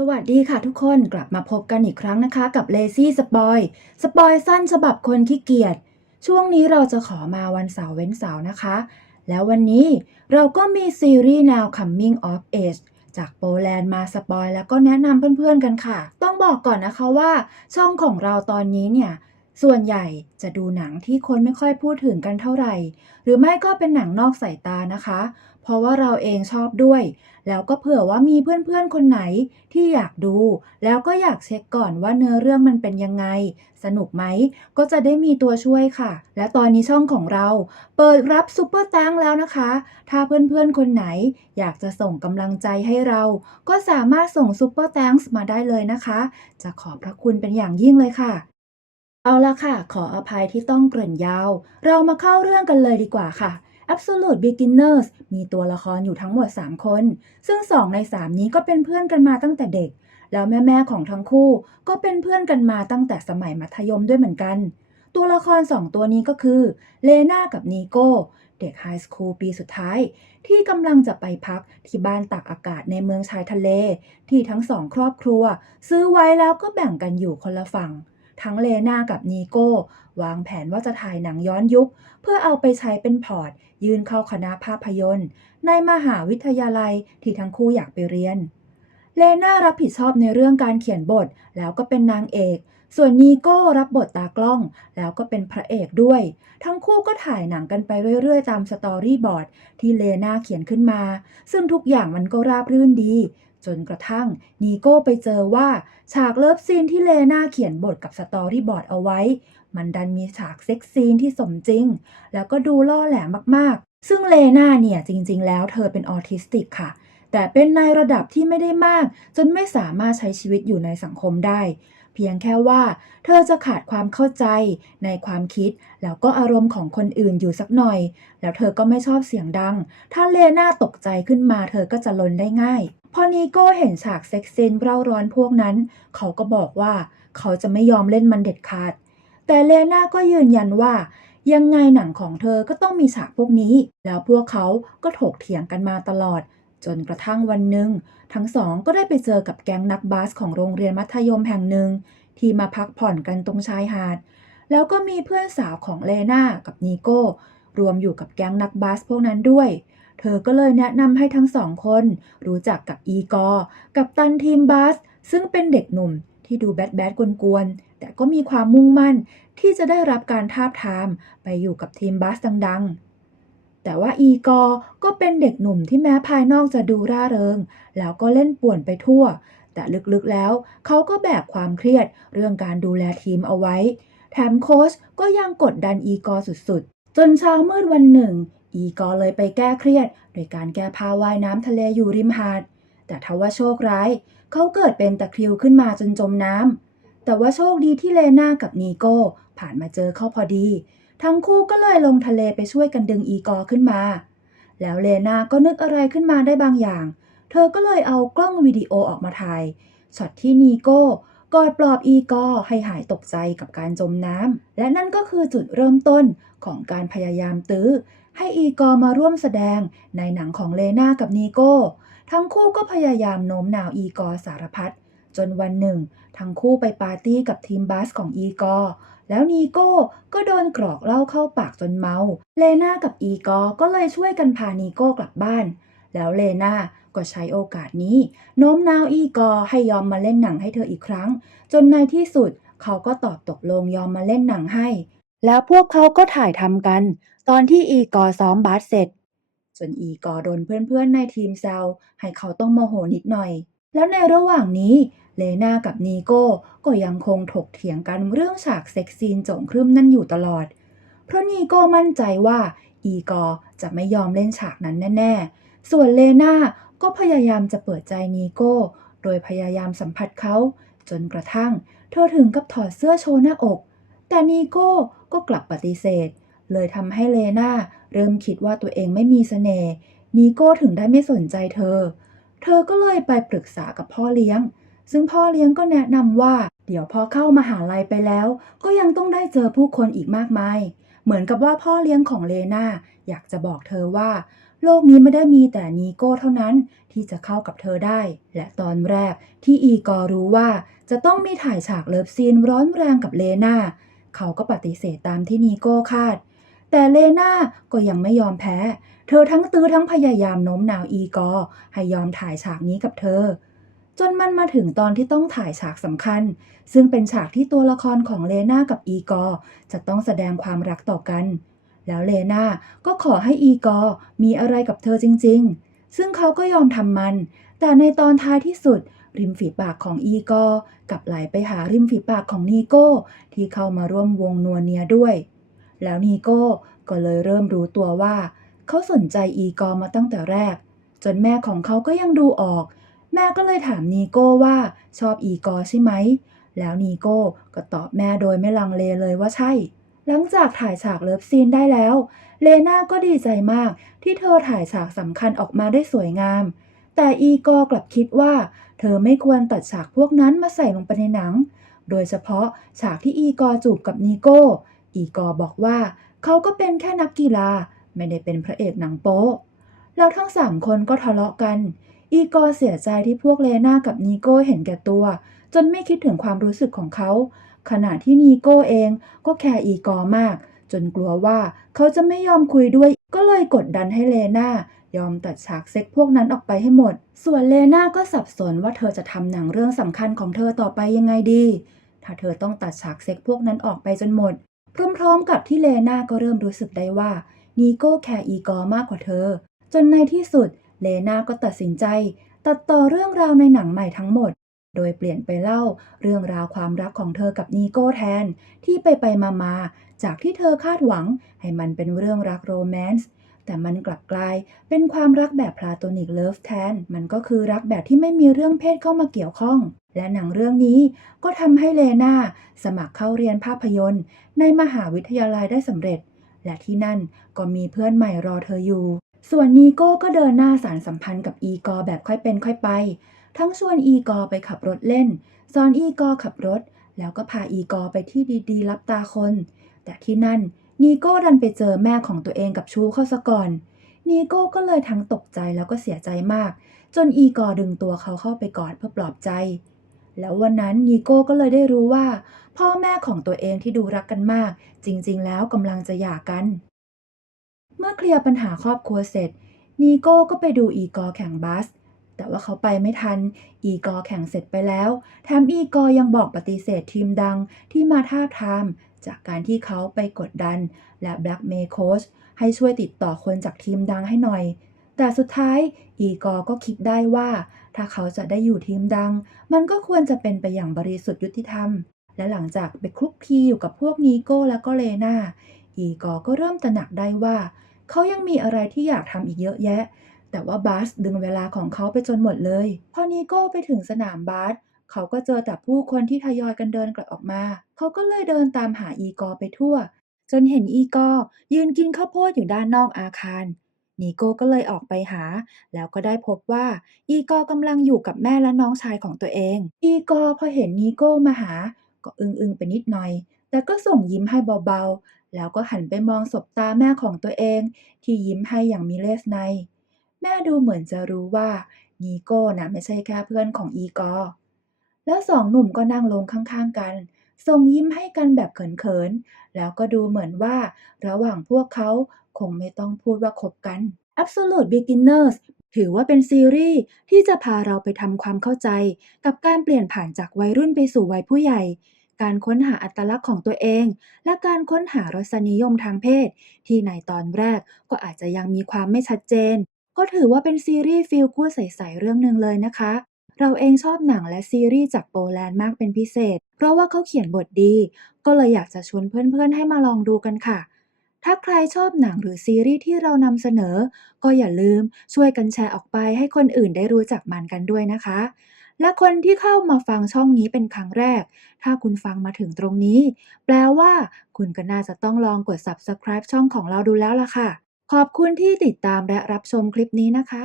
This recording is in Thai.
สวัสดีค่ะทุกคนกลับมาพบกันอีกครั้งนะคะ กับ Lazy Spoil สปอยสั้นฉบับคนขี้เกียจช่วงนี้เราจะขอมาวันเสาร์เว้นเสาร์นะคะ แล้ววันนี้เราก็มีซีรีส์แนว Coming of Age จากโปแลนด์มาสปอยแล้วก็แนะนำเพื่อนๆกันค่ะ ต้องบอกก่อนนะคะว่า ช่องของเราตอนนี้เนี่ย ส่วนใหญ่จะดูหนังที่คนไม่ค่อยพูดถึงกันเท่าไหร่ หรือไม่ก็เป็นหนังนอกสายตานะคะ เพราะว่าเราเองชอบด้วย แล้วก็เผื่อว่ามีเพื่อนๆคนไหนที่อยากดู แล้วก็อยากเช็คก่อนว่าเนื้อเรื่องมันเป็นยังไง สนุกไหม ก็จะได้มีตัวช่วยค่ะ และตอนนี้ช่องของเราเปิดรับซูเปอร์แตงแล้วนะคะ ถ้าเพื่อนๆคนไหน อยากจะส่งกำลังใจให้เรา ก็สามารถส่งซูเปอร์แตงมาได้เลยนะคะ จะขอบพระคุณเป็นอย่างยิ่งเลยค่ะเอาละค่ะ ขออภัยที่ต้องเกริ่นยาว เรามาเข้าเรื่องกันเลยดีกว่าค่ะ Absolute Beginners มีตัวละครอยู่ทั้งหมด 3 คน ซึ่ง 2 ใน 3 นี้ก็เป็นเพื่อนกันมาตั้งแต่เด็ก แล้วแม่ๆของทั้งคู่ก็เป็นเพื่อนกันมาตั้งแต่สมัยมัธยมด้วยเหมือนกัน ตัวละคร 2 ตัวนี้ก็คือเลนากับนีโก้เด็กไฮสคูลปีสุดท้าย ที่กำลังจะไปพักที่บ้านตากอากาศในเมืองชายทะเล ที่ทั้งสองครอบครัว ซื้อไว้แล้วก็แบ่งกันอยู่คนละฝั่ง ทั้งเลนากับนีโก้ วางแผนว่าจะถ่ายหนังย้อนยุค เพื่อเอาไปใช้เป็นพอร์ต ยื่นเข้าคณะภาพยนตร์ ในมหาวิทยาลัยที่ทั้งคู่อยากไปเรียน เลนารับผิดชอบในเรื่องการเขียนบท แล้วก็เป็นนางเอก ส่วนนีโก้รับบทตากล้อง แล้วก็เป็นพระเอกด้วย ทั้งคู่ก็ถ่ายหนังกันไปเรื่อยๆ ตามสตอรี่บอร์ดที่เลนาเขียนขึ้นมา ซึ่งทุกอย่างมันก็ราบรื่นดี จนกระทั่งนีโก้ไปเจอว่า ฉากเลิฟซีนที่เลนาเขียนบทกับสตอรี่บอร์ดเอาไว้ มันดันมีฉากเซ็กซีนที่สมจริง แล้วก็ดูล่อแหลมมากๆ ซึ่งเลนาเนี่ยจริง ๆ แล้วเธอเป็นออทิสติกค่ะ แต่เป็นในระดับที่ไม่ได้มาก จนไม่สามารถใช้ชีวิตอยู่ในสังคมได้ พียงแค่ว่า เธอจะขาดความเข้าใจในความคิด แล้วก็อารมณ์ของคนอื่นอยู่สักหน่อย แล้วเธอก็ไม่ชอบเสียงดัง ถ้าเลน่าตกใจขึ้นมาเธอก็จะลนได้ง่าย พอนีโก้เห็นฉากเซ็กซีนเร่าร้อนพวกนั้น เขาก็บอกว่าเขาจะไม่ยอมเล่นมันเด็ดขาด แต่เลน่าก็ยืนยันว่ายังไงหนังของเธอก็ต้องมีฉากพวกนี้ แล้วพวกเขาก็ถกเถียงกันมาตลอด จนกระทั่งวันหนึ่ง ทั้งสองก็ได้ไปเจอกับแก๊งนักบาสของโรงเรียนมัธยมแห่งหนึ่ง ที่มาพักผ่อนกันตรงชายหาด แล้วก็มีเพื่อนสาวของเลนากับนีโก้ รวมอยู่กับแก๊งนักบาสพวกนั้นด้วย เธอก็เลยแนะนำให้ทั้งสองคน รู้จักกับอีกอร์กับตันทีมบาส ซึ่งเป็นเด็กหนุ่มที่ดูแบดแบดกวนๆแต่ก็มีความมุ่งมั่นที่จะได้รับการทาบทามไปอยู่กับทีมบาสดังๆ แต่ว่าอีกอร์ก็เป็นเด็กหนุ่มที่แม้ภายนอกจะดูร่าเริง แล้วก็เล่นป่วนไปทั่ว แต่ลึกๆแล้ว เขาก็แบกความเครียดเรื่องการดูแลทีมเอาไว้ แถมโค้ชก็ยังกดดันอีกอร์สุดๆ จนเช้ามืดวันหนึ่ง อีกอร์เลยไปแก้เครียด โดยการแก้ผ้าว่ายน้ำทะเลอยู่ริมหาด แต่ทว่าโชคร้าย เขาเกิดเป็นตะคริวขึ้นมาจนจมน้ำแต่ว่าโชคดีที่เลนากับนีโก้ผ่านมาเจอเข้าพอดี ทั้งคู่ก็เลยลงทะเลไปช่วยกันดึงอีกอร์ขึ้นมา แล้วเลนาก็นึกอะไรขึ้นมาได้บางอย่าง เธอก็เลยเอากล้องวิดีโอออกมาถ่ายช็อตที่นีโก้กอดปลอบอีกอร์ให้หายตกใจกับการจมน้ำและนั่นก็คือจุดเริ่มต้นของการพยายามตื้อ ให้อีกอร์มาร่วมแสดงในหนังของเลนากับนีโก้ ทั้งคู่ก็พยายามโน้มน้าวอีกอร์สารพัดจนวันหนึ่ง ทั้งคู่ไปปาร์ตี้กับทีมบาสของอีกอร์ แล้วนีโก้ก็โดนกรอกเหล้าเข้าปากจนเมา เลนากับอีกอก็เลยช่วยกันพานีโก้กลับบ้าน แล้วเลนาก็ใช้โอกาสนี้โน้มน้าวอีกอให้ยอมมาเล่นหนังให้เธออีกครั้ง จนในที่สุดเขาก็ตอบตกลงยอมมาเล่นหนังให้ แล้วพวกเขาก็ถ่ายทำกัน ตอนที่อีกอซ้อมบาสเสร็จจนอีกอโดนเพื่อนๆในทีมแซวให้เขาต้องโมโหนิดหน่อย แล้วในระหว่างนี้ เลนากับนีโก้ก็ยังคงถกเถียงกันเรื่องฉากเซ็กซีนโจงครึ่มนั่นอยู่ตลอด เพราะนีโก้มั่นใจว่าอีกอร์จะไม่ยอมเล่นฉากนั้นแน่ ๆ ส่วนเลนาก็พยายามจะเปิดใจนีโก้ โดยพยายามสัมผัสเขา จนกระทั่ง เธอถึงกับถอดเสื้อโชว์หน้าอก แต่นีโก้ก็กลับปฏิเสธ เลยทำให้เลนาเริ่มคิดว่าตัวเองไม่มีเสน่ห์นีโก้ถึงได้ไม่สนใจเธอ เธอก็เลยไปปรึกษากับพ่อเลี้ยง ซึ่งพ่อเลี้ยงก็แนะนำว่า เดี๋ยวพอเข้ามาหาลัยไปแล้ว ก็ยังต้องได้เจอผู้คนอีกมากมาย เหมือนกับว่าพ่อเลี้ยงของเลนาอยากจะบอกเธอว่า โลกนี้ไม่ได้มีแต่นีโก้เท่านั้นที่จะเข้ากับเธอได้ และตอนแรกที่อีกอรู้ว่าจะต้องมีถ่ายฉากเลิฟซีนร้อนแรงกับเลนาเขาก็ปฏิเสธตามที่นีโก้คาด แต่เลนาก็ยังไม่ยอมแพ้ เธอทั้งตื้อทั้งพยายามโน้มน้าวอีกอร์ให้ยอมถ่ายฉากนี้กับเธอ จนมันมาถึงตอนที่ต้องถ่ายฉากสำคัญ ซึ่งเป็นฉากที่ตัวละครของเลนากับอีกอร์จะต้องแสดงความรักต่อกัน แล้วเลนาก็ขอให้อีกอร์มีอะไรกับเธอจริง ๆ ซึ่งเขาก็ยอมทำมัน แต่ในตอนท้ายที่สุด ริมฝีปากของอีกอร์กับไหลไปหาริมฝีปากของนีโก้ ที่เข้ามาร่วมวงนัวเนียด้วย แล้วนีโก้ก็เลยเริ่มรู้ตัวว่า เขาสนใจอีกอร์มาตั้งแต่แรก จนแม่ของเขาก็ยังดูออก แม่ก็เลยถามนีโก้ว่าชอบอีกอร์ใช่ไหม แล้วนีโก้ก็ตอบแม่โดยไม่ลังเลเลยว่าใช่ หลังจากถ่ายฉากเลิฟซีนได้แล้ว เลน่าก็ดีใจมากที่เธอถ่ายฉากสำคัญออกมาได้สวยงาม แต่อีกอร์กลับคิดว่า เธอไม่ควรตัดฉากพวกนั้นมาใส่ลงไปในหนัง โดยเฉพาะฉากที่อีกอร์จูบกับนีโก้ อีกอร์บอกว่า เขาก็เป็นแค่นักกีฬา ไม่ได้เป็นพระเอกหนังโป๊แล้วทั้งสามคนก็ทะเลาะกัน อีกอร์เสียใจที่พวกเลนากับนีโก้เห็นแก่ตัว จนไม่คิดถึงความรู้สึกของเขา ขณะที่นีโก้เองก็แคร์อีกอร์มาก จนกลัวว่าเขาจะไม่ยอมคุยด้วย ก็เลยกดดันให้เลนายอมตัดฉากเซ็กพวกนั้นออกไปให้หมด ส่วนเลนาก็สับสนว่าเธอจะทำหนังเรื่องสำคัญของเธอต่อไปยังไงดี ถ้าเธอต้องตัดฉากเซ็กพวกนั้นออกไปจนหมด พร้อมๆกับที่เลนาก็เริ่มรู้สึกได้ว่านีโก้แคร์อีกอร์มากกว่าเธอ จนในที่สุด เลนาก็ตัดสินใจ ตัดต่อเรื่องราวในหนังใหม่ทั้งหมด โดยเปลี่ยนไปเล่าเรื่องราวความรักของเธอกับนีโก้แทน ที่ไปไปมามาจากที่เธอคาดหวัง ให้มันเป็นเรื่องรักโรแมนต์แต่มันกลับกลายเป็นความรักแบบพลาโตนิกเลิฟแทน มันก็คือรักแบบที่ไม่มีเรื่องเพศเข้ามาเกี่ยวข้อง และหนังเรื่องนี้ก็ทำให้เลนาสมัครเข้าเรียนภาพยนตร์ ในมหาวิทยาลัยได้สำเร็จ และที่นั่นก็มีเพื่อนใหม่รอเธออยู่ ส่วนนีโก้ก็เดินหน้าสารสัมพันธ์กับอีกอร์แบบค่อยเป็นค่อยไป ทั้งชวนอีกอร์ไปขับรถเล่นสอนอีกอร์ขับรถ แล้วก็พาอีกอร์ไปที่ดีๆรับตาคน แต่ที่นั่นนีโก้ดันไปเจอแม่ของตัวเองกับชูเข้าซะก่อนนีโก้ก็เลยทั้งตกใจแล้วก็เสียใจมาก จนอีกอร์ดึงตัวเขาเข้าไปกอดเพื่อปลอบใจ แล้ววันนั้นนีโก้ก็เลยได้รู้ว่า พ่อแม่ของตัวเองที่ดูรักกันมาก จริงๆ แล้วกำลังจะหย่ากัน เมื่อเคลียร์ปัญหาครอบครัวเสร็จ นีโก้ก็ไปดูอีกอร์แข่งบาส แต่ว่าเขาไปไม่ทัน อีกอร์แข่งเสร็จไปแล้ว แถมอีกอร์ยังบอกปฏิเสธทีมดังที่มาท้าทาม จากการที่เขาไปกดดัน และแบล็กเมย์โค้ชให้ช่วยติดต่อคนจากทีมดังให้หน่อย แต่สุดท้ายอีกอร์ก็คิดได้ว่า ถ้าเขาจะได้อยู่ทีมดัง มันก็ควรจะเป็นไปอย่างบริสุทธิ์ยุติธรรม และหลังจากไปคลุกคลีอยู่กับพวกนีโก้และก็เลนาอีกอร์ก็เริ่มตระหนักได้ว่า เขายังมีอะไรที่อยากทำอีกเยอะแยะ แต่ว่าบาสดึงเวลาของเขาไปจนหมดเลย พอนีโก้ไปถึงสนามบาสเขาก็เจอแต่ผู้คนที่ทยอยกันเดินกลับออกมา เขาก็เลยเดินตามหาอีกอร์ไปทั่ว จนเห็นอีกอร์ยืนกินข้าวโพดอยู่ด้านนอกอาคารนีโก้ก็เลยออกไปหา แล้วก็ได้พบว่า อีกอร์กำลังอยู่กับแม่และน้องชายของตัวเอง อีกอร์พอเห็นนีโก้มาหา ก็อึ้งๆไปนิดหน่อย แต่ก็ส่งยิ้มให้เบา แล้วก็หันไปมองสบตาแม่ของตัวเอง ที่ยิ้มให้อย่างมีเลสใน แม่ดูเหมือนจะรู้ว่านีโก้นะไม่ใช่แค่เพื่อนของอีกอร์แล้วสองหนุ่มก็นั่งลงข้างๆกัน ส่งยิ้มให้กันแบบเขินๆ แล้วก็ดูเหมือนว่า ระหว่างพวกเขาคงไม่ต้องพูดว่าคบกัน Absolute Beginners ถือว่าเป็นซีรีส์ที่จะพาเราไปทำความเข้าใจ กับการเปลี่ยนผ่านจากวัยรุ่นไปสู่วัยผู้ใหญ่ การค้นหาอัตลักษณ์ของตัวเอง และการค้นหารสนิยมทางเพศ ที่ในตอนแรกก็อาจจะยังมีความไม่ชัดเจน ก็ถือว่าเป็นซีรีส์ฟีลกูดใสๆเรื่องหนึ่งเลยนะคะ เราเองชอบหนังและซีรีส์จากโปแลนด์มากเป็นพิเศษ เพราะว่าเขาเขียนบทดี ก็เลยอยากจะชวนเพื่อนๆให้มาลองดูกันค่ะถ้าใครชอบหนังหรือซีรีส์ที่เรานำเสนอ ก็อย่าลืมช่วยกันแชร์ออกไปให้คนอื่นได้รู้จักมันกันด้วยนะคะ และคนที่เข้ามาฟังช่องนี้เป็นครั้งแรก ถ้าคุณฟังมาถึงตรงนี้ แปลว่า คุณก็น่าจะต้องลองกด subscribe ช่องของเราดูแล้วล่ะค่ะ ขอบคุณที่ติดตามและรับชมคลิปนี้นะคะ